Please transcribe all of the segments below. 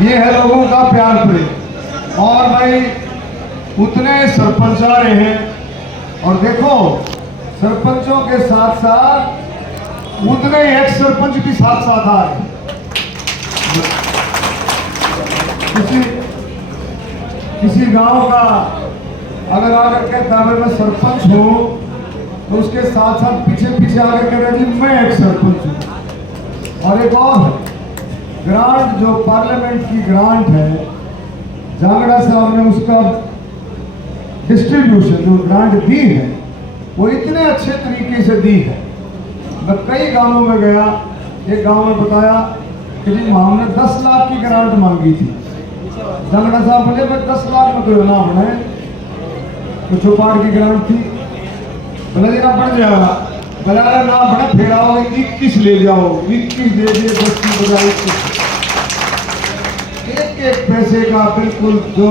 ये है लोगों का प्यार प्रेम। और भाई उतने सरपंच आ रहे हैं और देखो सरपंचों के साथ साथ उतने एक्स सरपंच भी साथ साथ आ रहे हैं। किसी गांव का अगर आकर कहता है मैं सरपंच हूं तो उसके साथ साथ पीछे पीछे आकर कह रहे जी मैं एक सरपंच हूं। और एक और ग्रांट जो पार्लियामेंट की ग्रांट है, जांगड़ा साहब ने उसका डिस्ट्रीब्यूशन जो ग्रांट दी है वो इतने अच्छे तरीके से दी है। मैं कई गांवों में गया, एक गांव में बताया कि जी हमने 10 लाख की ग्रांट मांगी थी। जांगड़ा साहब बोले मैं 10 लाख में कोई ना बनाए, तो चौपाट की ग्रांट थी, बोला जी ना बढ़ जाएगा, बोला ना बड़ा फिर आओ 21 ले जाओ, 21 दे दिए, 10 की बजाय 21। एक एक पैसे का बिल्कुल जो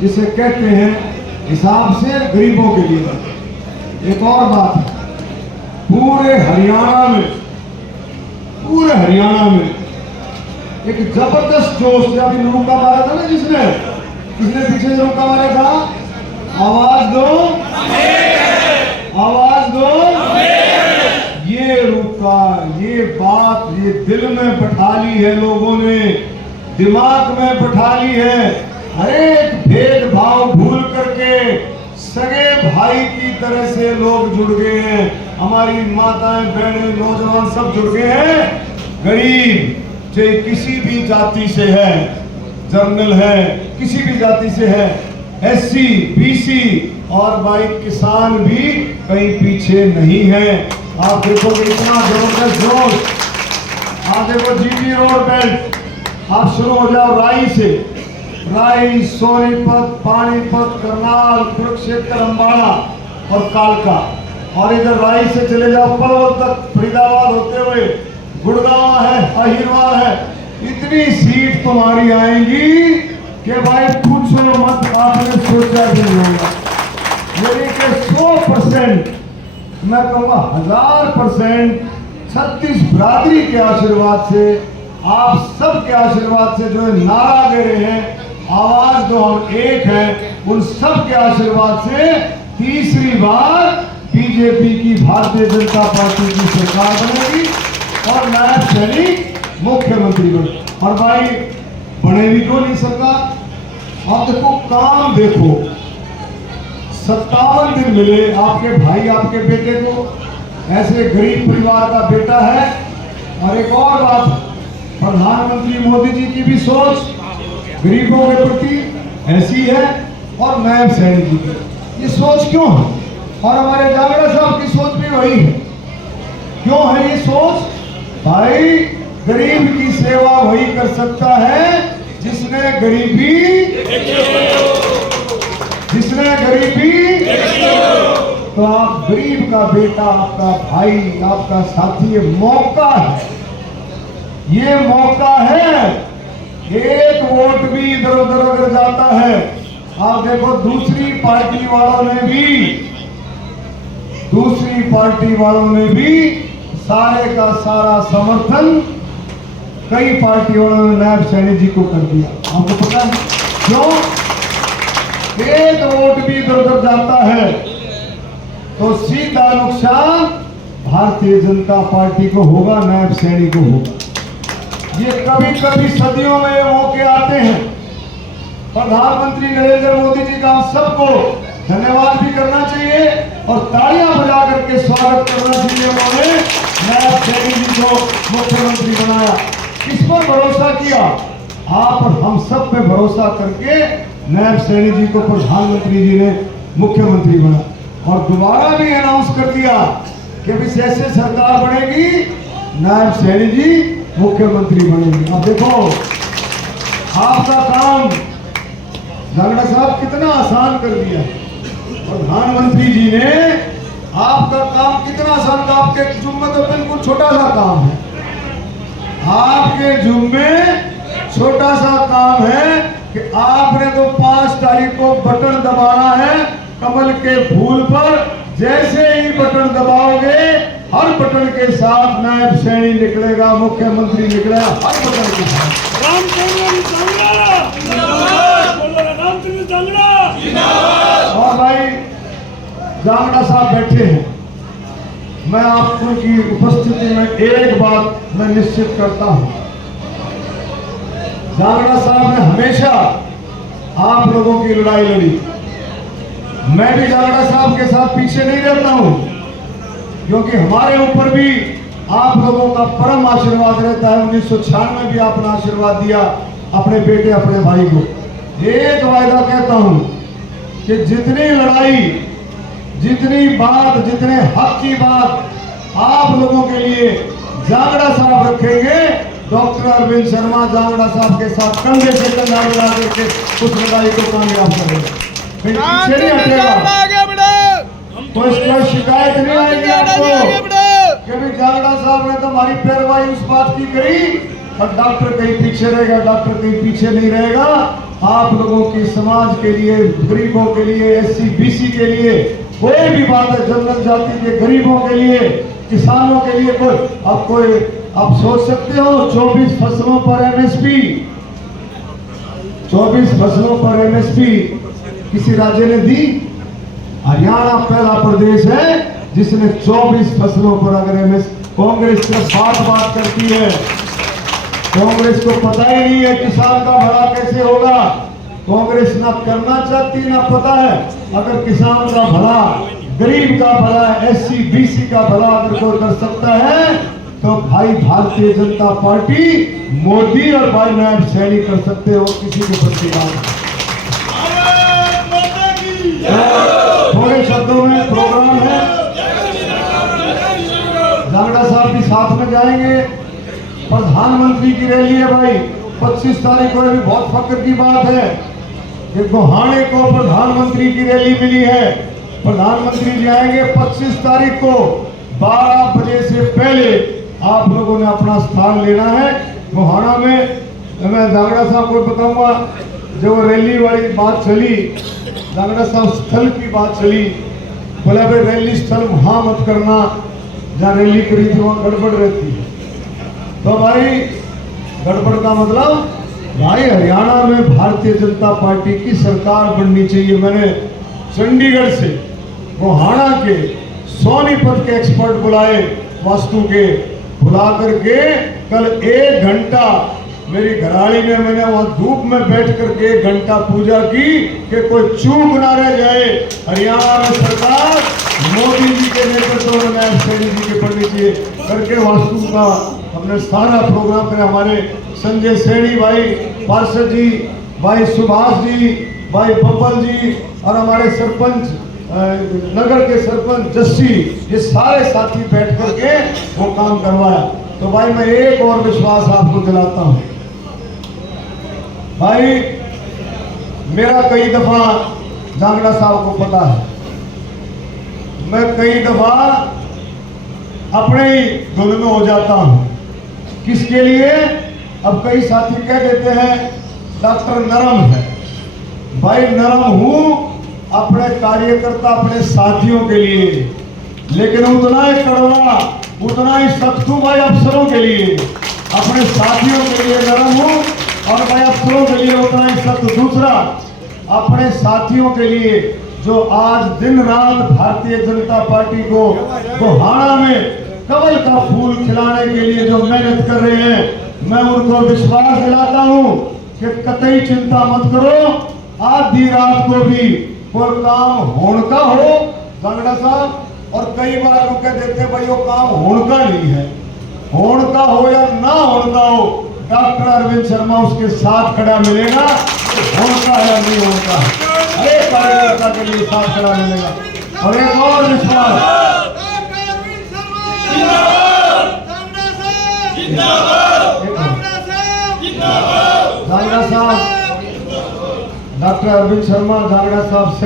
जिसे कहते हैं हिसाब से गरीबों के लिए। एक और बात है, पूरे हरियाणा में एक जबरदस्त जोश, अभी रुका मारा था ना किसने पीछे रुका मारा था, आवाज दो आवाज दो। ये रुका, ये बात ये दिल में बैठा ली है लोगों ने, दिमाग में बैठा ली है। हर एक भेदभाव भूल करके सगे भाई की तरह से लोग जुड़ गए हैं। हमारी माताएं बहनें नौजवान सब जुड़ गए हैं। गरीब चाहे किसी भी जाति से है, जर्नल है, किसी भी जाति से है, SC BC और भाई किसान भी कहीं पीछे नहीं है। आप देखोगे इतना जबरदस्त जोश। आप देखो GT रोड बेल्ट, आप शुरू हो जाओ राई से, राई सोनीपत पानीपत करनाल कुरुक्षेत्र अम्बाड़ा और कालका, और इधर राई से चले जाओ पलवल तक, फरीदाबाद होते हुए गुड़गांव है, अहिरवार है। इतनी सीट तुम्हारी आएंगी कि भाई पूछो मत, आपने सोचा भी नहीं होगा। यानी कि 100%, मैं कहूँगा 1000% 36 बिरादरी के आशीर्वाद से, आप सब के आशीर्वाद से जो नारा दे रहे हैं आवाज दो हम एक हैं, उन सब के आशीर्वाद से तीसरी बार बीजेपी की भारतीय जनता पार्टी की सरकार बनेगी और नायब सैनिक मुख्यमंत्री बने। और भाई बनेगी क्यों नहीं सरकार? आप देखो काम देखो, 57 दिन मिले आपके भाई आपके बेटे को, ऐसे गरीब परिवार का बेटा है। और एक और बात, प्रधानमंत्री मोदी जी की भी सोच गरीबों के प्रति ऐसी है और नायब सैनिक जी की ये सोच क्यों है, और हमारे जांगड़ा साहब की सोच भी वही है। क्यों है ये सोच? भाई गरीब की सेवा वही कर सकता है जिसने गरीबी तो आप गरीब का बेटा, आपका भाई, आपका साथी, ये मौका है, ये मौका है। एक वोट भी इधर उधर अगर जाता है, आप देखो दूसरी पार्टी वालों ने भी सारे का सारा समर्थन कई पार्टी वालों ने नायब सैनिक जी को कर दिया। आपको पता है क्यों? एक वोट भी इधर उधर जाता है तो सीधा नुकसान भारतीय जनता पार्टी को होगा, नायब सैनिक को होगा। ये कभी कभी सदियों में ये मौके आते हैं। प्रधानमंत्री नरेंद्र मोदी जी का हम सबको धन्यवाद भी करना चाहिए और तालियां बजा करके स्वागत करना चाहिए। उन्होंने नायब सैनिक जी को मुख्यमंत्री बनाया, किस पर भरोसा किया? आप और हम सब पे भरोसा करके नायब सैनिक जी को प्रधानमंत्री जी ने मुख्यमंत्री बना और दोबारा भी अनाउंस कर दिया कि अभी जैसे सरकार बनेगी नायब सैनिक जी मुख्यमंत्री बनेंगे। अब देखो आपका काम जांगड़ा साहब कितना आसान कर दिया, प्रधानमंत्री जी ने आपका काम कितना आसान। आपके जुम्मे तो बिल्कुल छोटा सा काम है, आपके जुम्मे छोटा सा काम है कि आपने तो 5 तारीख को बटन दबाना है कमल के फूल पर। जैसे ही बटन दबाओगे हर बटन के साथ नायब सैनिक निकलेगा, मुख्यमंत्री निकलेगा, हर बटन के साथ। जांगड़ा साहब बैठे हैं, मैं आपको की उपस्थिति में एक बात मैं निश्चित करता हूं, जांगड़ा साहब ने हमेशा आप लोगों की लड़ाई लड़ी। मैं भी जांगड़ा साहब के साथ पीछे नहीं रहता हूं, क्योंकि हमारे ऊपर भी आप लोगों का परम आशीर्वाद रहता है। 1996 में भी आपने आशीर्वाद दिया अपने बेटे अपने भाई को। एक वायदा कहता हूं कि जितनी लड़ाई, जितनी बात, जितने हक की बात आप लोगों के लिए जांगड़ा साहब रखेंगे, डॉक्टर अरविंद शर्मा जांगड़ा साहब के साथ कंधे से कंधा मिला करके उस लड़ाई को कामयाब करेंगे। पीछे नहीं हटेगा, तो इसका शिकायत नहीं आएगी आपको कि भी जांगड़ा साहब ने तो हमारी पैरवाई उस बात की करी और डॉक्टर कहीं पीछे रहेगा। डॉक्टर कहीं पीछे नहीं रहेगा। आप लोगों की समाज के लिए, गरीबों के लिए, SC BC के लिए कोई भी बात है, जनरल जाति के गरीबों के लिए, किसानों के लिए कोई आप सोच सकते हो 24 फसलों पर MSP, 24 फसलों पर MSP किसी राज्य ने दी? हरियाणा पहला प्रदेश है जिसने 24 फसलों पर अगर कांग्रेस के साथ बात करती है। कांग्रेस को पता ही नहीं है किसान का भला कैसे होगा। कांग्रेस ना करना चाहती ना पता है। अगर किसान का भला, गरीब का भला, SC BC का भला अगर कोई कर सकता है तो भाई भारतीय जनता पार्टी, मोदी और भाई नायब सैनी कर सकते हो। किसी के प्रति थोड़े शब्दों में प्रोग्राम है, जांगड़ा साहब भी साथ में जाएंगे। प्रधानमंत्री की रैली है भाई 25 तारीख को। भी बहुत फक्र की बात है कि गोहाने को प्रधानमंत्री की रैली मिली है। प्रधानमंत्री जाएंगे 25 तारीख को 12 बजे से पहले आप लोगों ने अपना स्थान लेना है गोहाना में। मैं जांगड़ा साहब को बताऊंगा, जो रैली वाली बात चली, जांगड़ा साहब स्थल की बात चली, बोले भाई रैली स्थल वहां मत करना जहाँ रैली करी थी वहां गड़बड़ रहती है। तो भाई गड़बड़ का मतलब भाई हरियाणा में भारतीय जनता पार्टी की सरकार बननी चाहिए। मैंने चंडीगढ़ से गोहाना के सोनीपत के एक्सपर्ट बुलाए, वास्तु के, बुला करके कल 1 घंटा मेरी घराड़ी में मैंने वहां धूप में बैठ करके 1 घंटा पूजा की कि कोई चूक ना रह जाए। हरियाणा में सरकार मोदी जी के नेतृत्व में नायब सैनी जी के पढ़नी चाहिए करके वास्तु का हमने सारा प्रोग्राम करे। हमारे संजय सैनी भाई, पार्षद जी, भाई सुभाष जी, भाई बब्बल जी और हमारे सरपंच, नगर के सरपंच जस्सी, ये सारे साथी बैठ करके वो काम करवाया। तो भाई मैं एक और विश्वास आपको दिलाता हूं भाई, मेरा कई दफा जांगड़ा साहब को पता है, मैं कई दफा अपने ही धुन में हो जाता हूं। किसके लिए? अब कई साथी कह देते हैं डॉक्टर नरम है। भाई नरम हूं अपने कार्यकर्ता, अपने साथियों के लिए, लेकिन उतना ही कड़वा, उतना ही सख्त हूं भाई अफसरों के लिए। अपने साथियों के लिए नरम हूं और भाई अफसरों के लिए उतना ही सख्त। दूसरा, अपने साथियों के लिए जो आज दिन रात भारतीय जनता पार्टी को गोहाना में कमल का फूल खिलाने के लिए जो मेहनत कर रहे हैं, मैं उनको विश्वास दिलाता हूं कि कतई चिंता मत करो। आधी रात को भी कोई काम होने हो जांगड़ा साहब, और कई बार लोग कह देते भाई वो काम होने नहीं है, होने हो या ना होने हो, डॉक्टर अरविंद शर्मा उसके साथ खड़ा मिलेगा। होने है या नहीं होने है, हर कार्यकर्ता के लिए साथ खड़ा मिलेगा। और एक और विश्वास, जांगड़ा साहब, डॉक्टर अरविंद शर्मा जांगड़ा साहब से